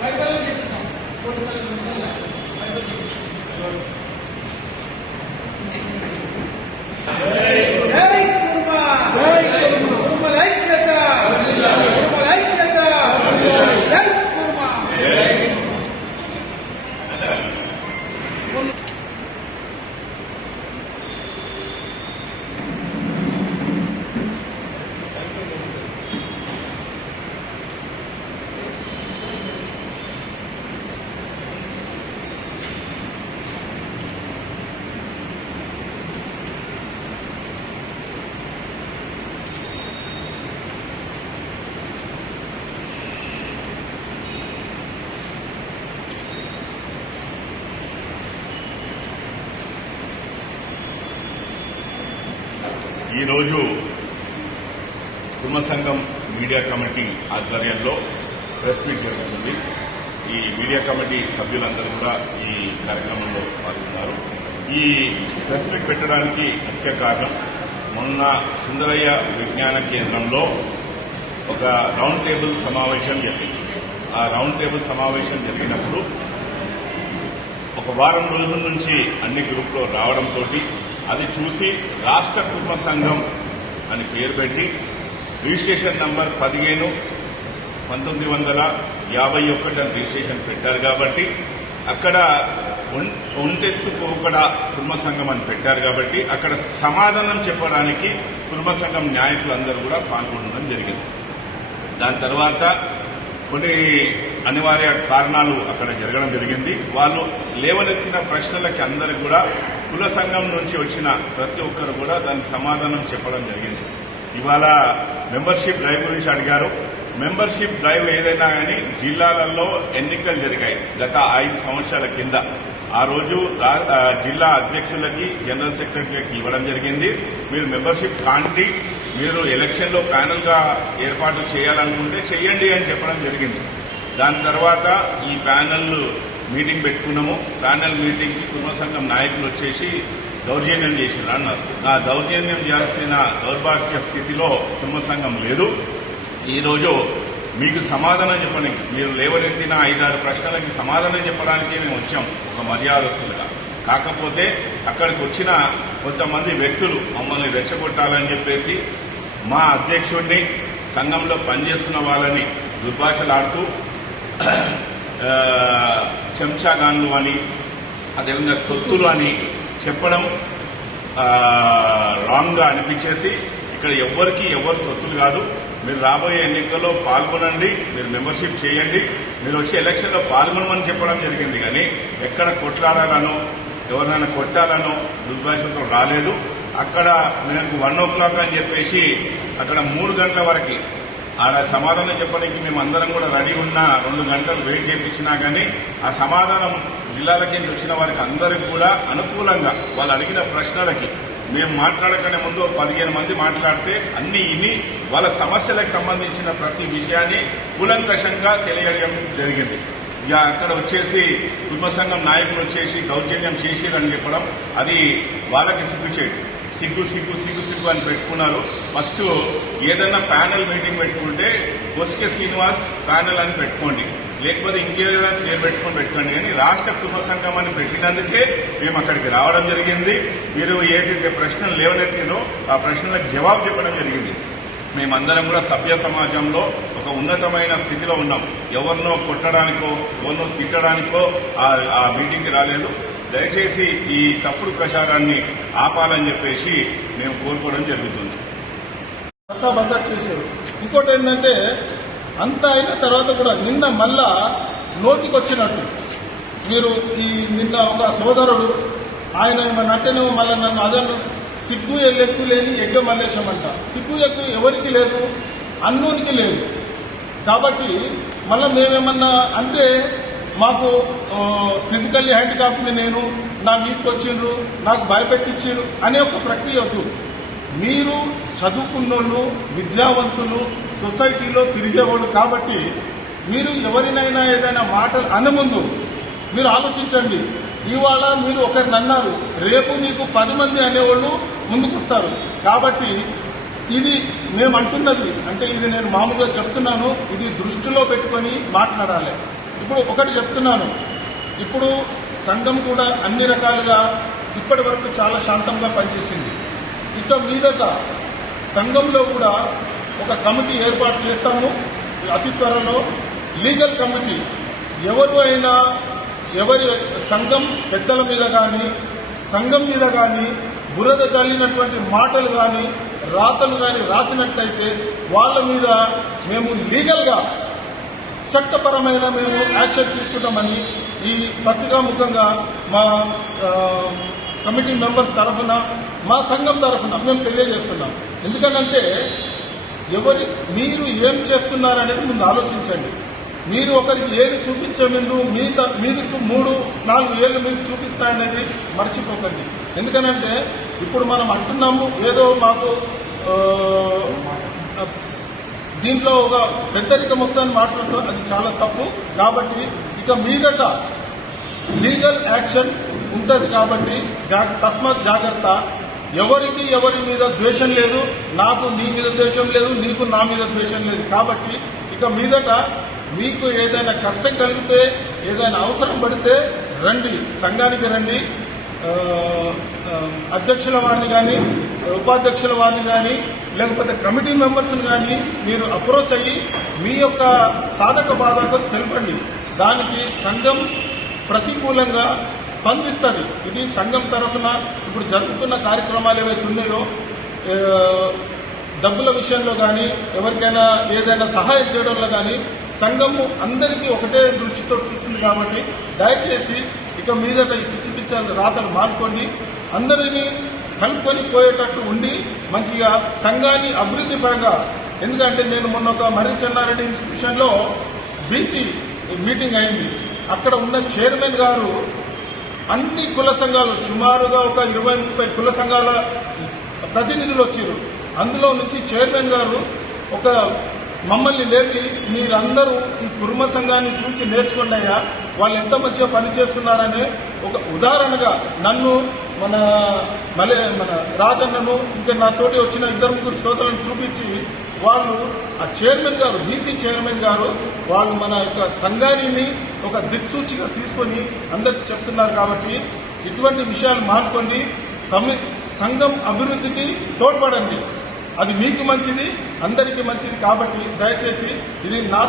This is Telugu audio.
ফাইবার ఈరోజు కుటుంబ సంఘం మీడియా కమిటీ ఆధ్వర్యంలో ప్రెస్ మీట్ జరుగుతుంది. ఈ మీడియా కమిటీ సభ్యులందరూ కూడా ఈ కార్యక్రమంలో పాల్గొన్నారు. ఈ ప్రెస్ మీట్ పెట్టడానికి ముఖ్య కారణం మొన్న సుందరయ్య విజ్ఞాన కేంద్రంలో ఒక రౌండ్ టేబుల్ సమావేశం జరిగింది. ఆ రౌండ్ టేబుల్ సమావేశం జరిగినప్పుడు ఒక వారం రోజుల నుంచి అన్ని గ్రూప్లో రావడంతో అది చూసి రాష్ట్ర కుటుంబ సంఘం అని పేరు పెట్టి రిజిస్ట్రేషన్ నంబర్ పదిహేను పంతొమ్మిది వందల యాభై ఒకటి అని రిజిస్ట్రేషన్ పెట్టారు కాబట్టి అక్కడ ఒం- ఒంటెత్తు పోకడ కుటుంబ సంఘం అని పెట్టారు కాబట్టి అక్కడ సమాధానం చెప్పడానికి కుటుంబ సంఘం నాయకులందరూ కూడా పాల్గొనడం జరిగింది. దాని తర్వాత కొన్ని అనివార్య కారణాలు అక్కడ జరగడం జరిగింది. వాళ్ళు లేవనెత్తిన ప్రశ్నలకి అందరికి కూడా కుల సంఘం నుంచి వచ్చిన ప్రతి ఒక్కరు కూడా దానికి సమాధానం చెప్పడం జరిగింది. ఇవాళ మెంబర్షిప్ డ్రైవ్ గురించి అడిగారు. మెంబర్షిప్ డ్రైవ్ ఏదైనా కానీ జిల్లాలలో ఎన్నికలు జరిగాయి గత ఐదు సంవత్సరాల కింద. ఆ రోజు జిల్లా అధ్యక్షులకి జనరల్ సెక్రటరీకి ఇవ్వడం జరిగింది. మీరు మెంబర్షిప్ కాండి మీరు ఎలక్షన్లో ప్యానల్గా ఏర్పాటు చేయాలనుకుంటే చెయ్యండి అని చెప్పడం జరిగింది. దాని తర్వాత ఈ ప్యానల్ మీటింగ్ పెట్టుకున్నాము. ప్యానల్ మీటింగ్కి కుటుంబ సంఘం నాయకులు వచ్చేసి దౌర్జన్యం చేసినారు అన్నారు. ఆ దౌర్జన్యం చేయాల్సిన దౌర్భాగ్య స్థితిలో కుటుంబ సంఘం లేదు. ఈరోజు మీకు సమాధానం చెప్పడానికి మీరు లేవనెత్తిన ఐదారు ప్రశ్నలకి సమాధానం చెప్పడానికి మేము వచ్చాం. ఒక మర్యాదస్తులుగా కాకపోతే అక్కడికి వచ్చిన కొంతమంది వ్యక్తులు మమ్మల్ని రెచ్చగొట్టాలని చెప్పేసి మా అధ్యక్షుడిని సంఘంలో పనిచేస్తున్న వాళ్ళని దుర్భాషలాడుతూ చెంచాగాన్లు అని అదేవిధంగా తొత్తులు అని చెప్పడం రాంగ్గా అనిపించేసి ఇక్కడ ఎవ్వరికి ఎవరు తొత్తులు కాదు. మీరు రాబోయే ఎన్నికల్లో పాల్గొనండి మీరు మెంబర్షిప్ చేయండి. మీరు వచ్చి ఎలక్షన్లో పాల్గొనమని చెప్పడం జరిగింది కానీ ఎక్కడ కొట్లాడాలనో ఎవరినైనా కొట్టాలనో దుర్భాషతో రాలేదు. అక్కడ మేము వన్ ఓ క్లాక్ అని చెప్పేసి అక్కడ మూడు గంటల వరకు ఆడ సమాధానం చెప్పడానికి మేము అందరం కూడా రెడీ ఉన్న రెండు గంటలు వెయిట్ చేయించినా కానీ ఆ సమాధానం జిల్లాలకి వచ్చిన వారికి అందరికి కూడా అనుకూలంగా వాళ్ళు అడిగిన ప్రశ్నలకి మేము మాట్లాడకనే ముందు పదిహేను మంది మాట్లాడితే అన్ని ఇని వాళ్ళ సమస్యలకు సంబంధించిన ప్రతి విషయాన్ని కూలంకషంగా తెలియడం జరిగింది. ఇక అక్కడ వచ్చేసి కుటుంబ సంఘం నాయకులు వచ్చేసి దౌర్జన్యం చేసిరని చెప్పడం అది వాళ్ళకి సిగ్గు చేయడం సిగ్గు సిగ్గు సిగ్గు సిగ్గు అని పెట్టుకున్నారు. ఫస్ట్ ఏదైనా ప్యానెల్ మీటింగ్ పెట్టుకుంటే బొస్కే శ్రీనివాస్ ప్యానెల్ అని పెట్టుకోండి. లేకపోతే ఇంకేదైనా పేరు పెట్టుకొని పెట్టుకోండి కానీ రాష్ట్ర కుటుంబ సంఘం అని పెట్టినందుకే మేము అక్కడికి రావడం జరిగింది. మీరు ఏదైతే ప్రశ్నలు లేవనెత్తినో ఆ ప్రశ్నలకు జవాబు చెప్పడం జరిగింది. మేమందరం కూడా సభ్య సమాజంలో ఒక ఉన్నతమైన స్థితిలో ఉన్నాం. ఎవరినో కొట్టడానికో ఎవరినో తిట్టడానికో ఆ మీటింగ్కి రాలేదు. దయచేసి ఈ తప్పుడు ప్రచారాన్ని ఆపాలని చెప్పేసి మేము కోరుకోవడం జరుగుతుంది. బసా బసా చేశారు. ఇంకోటి ఏంటంటే అంత అయిన తర్వాత కూడా నిన్న మళ్ళా నోటికి వచ్చినట్టు మీరు ఈ నిన్న ఒక సోదరుడు ఆయన ఏమన్నా మళ్ళీ నన్ను అదను సిగ్గు ఎల్లెక్కు లేని ఎగ్గ మల్లేశం అంట సిగ్గు ఎక్కువ ఎవరికి లేదు అన్నునికి లేదు. కాబట్టి మళ్ళీ మేమేమన్నా అంటే మాకు ఫిజికల్లీ హ్యాండిక్యాప్ని నేను నా మీదకి వచ్చిండ్రు నాకు భయపెట్టించారు అనే ఒక ప్రక్రియ వద్దు. మీరు చదువుకున్నోళ్ళు విద్యావంతులు సొసైటీలో తిరిగేవాళ్ళు కాబట్టి మీరు ఎవరినైనా ఏదైనా మాటలు అనముందు మీరు ఆలోచించండి. ఇవాళ మీరు ఒకరిని అన్నారు రేపు మీకు పది మంది అనేవాళ్ళు ముందుకొస్తారు. కాబట్టి ఇది మేము అంటున్నది అంటే ఇది నేను మామూలుగా చెప్తున్నాను ఇది దృష్టిలో పెట్టుకొని మాట్లాడాలి. ఇప్పుడు ఒకటి చెప్తున్నాను. ఇప్పుడు సంఘం కూడా అన్ని రకాలుగా ఇప్పటి వరకు చాలా శాంతంగా పనిచేసింది. ఇక మీదట సంఘంలో కూడా ఒక కమిటీ ఏర్పాటు చేస్తాము. అతి త్వరలో లీగల్ కమిటీ. ఎవరు అయినా ఎవరి సంఘం పెద్దల మీద కానీ సంఘం మీద కానీ బురద చల్లినటువంటి మాటలు కానీ రాతలు కానీ రాసినట్లయితే వాళ్ళ మీద మేము లీగల్గా చట్టపరమైన మేము యాక్షన్ తీసుకుంటామని ఈ పత్రికా ముఖంగా మా కమిటీ మెంబర్స్ తరఫున మా సంఘం తరఫున మేము తెలియజేస్తున్నాం. ఎందుకంటే ఎవరి మీరు ఏం చేస్తున్నారనేది ముందు ఆలోచించండి. మీరు ఒకరికి ఏది చూపించే ముందు మీ త- మూడు నాలుగు ఏళ్ళు మీకు చూపిస్తాయనేది మర్చిపోకండి. ఎందుకనంటే ఇప్పుడు మనం అంటున్నాము ఏదో మాకు దీంట్లో ఒక పెద్దరికం వస్తుందని మాట్లాడటం అది చాలా తప్పు. కాబట్టి ఇక మీదట లీగల్ యాక్షన్ ఉంటుంది కాబట్టి తస్మాత్ జాగ్రత్త. ఎవరికి ఎవరి మీద ద్వేషం లేదు నాకు నీ మీద ద్వేషం లేదు నీకు నా మీద ద్వేషం లేదు. కాబట్టి ఇక మీదట మీకు ఏదైనా కష్టం కలిగితే ఏదైనా అవసరం పడితే రండి సంఘానికి రండి. అధ్యక్షుల వారిని కానీ ఉపాధ్యక్షుల వారిని కానీ లేకపోతే కమిటీ మెంబర్స్ కానీ మీరు అప్రోచ్ అయ్యి మీ యొక్క సాధక బాధకు తెలపండి. దానికి సంఘం ప్రతికూలంగా స్పందిస్తుంది. ఇది సంఘం తరఫున ఇప్పుడు జరుగుతున్న కార్యక్రమాలు ఏవైతే ఉన్నాయో డబ్బుల విషయంలో కానీ ఎవరికైనా ఏదైనా సహాయం చేయడంలో కానీ సంఘము అందరికీ ఒకటే దృష్టితో చూస్తుంది కాబట్టి దయచేసి ఇక మీదట ఈ పిచ్చి పిచ్చి రాతలు మానుకోండి అందరినీ కలుపుకొని పోయేటట్టు ఉండి మంచిగా సంఘాన్ని అభివృద్ధి పరంగా. ఎందుకంటే నేను మొన్న ఒక మర్రి చెన్నారెడ్డి ఇన్స్టిట్యూషన్లో బీసీ మీటింగ్ అయింది. అక్కడ ఉన్న చైర్మన్ గారు అన్ని కుల సంఘాలు సుమారుగా ఒక ఇరవై ముప్పై కుల సంఘాల ప్రతినిధులు వచ్చారు. అందులో నుంచి చైర్మన్ గారు ఒక మమ్మల్ని లేపి మీరందరూ ఈ కుర్మ సంఘాన్ని చూసి నేర్చుకోండి అయ్యా. వాళ్ళు ఎంత మంచిగా పనిచేస్తున్నారనే ఒక ఉదాహరణగా నన్ను మన మలే మన రాజన్నను ఇంకా నాతోటి వచ్చిన ఇద్దరు ముగ్గురు సోదరులను చూపించి వాళ్ళు ఆ చైర్మన్ గారు బీసీ చైర్మన్ గారు వాళ్ళు మన యొక్క సంఘాన్ని ఒక దిక్సూచిగా తీసుకొని అందరికి చెప్తున్నారు కాబట్టి ఇటువంటి విషయాలు మార్చుకోండి సంఘం అభివృద్ధికి తోడ్పడండి. అది మీకు మంచిది అందరికీ మంచిది కాబట్టి దయచేసి ఇది నా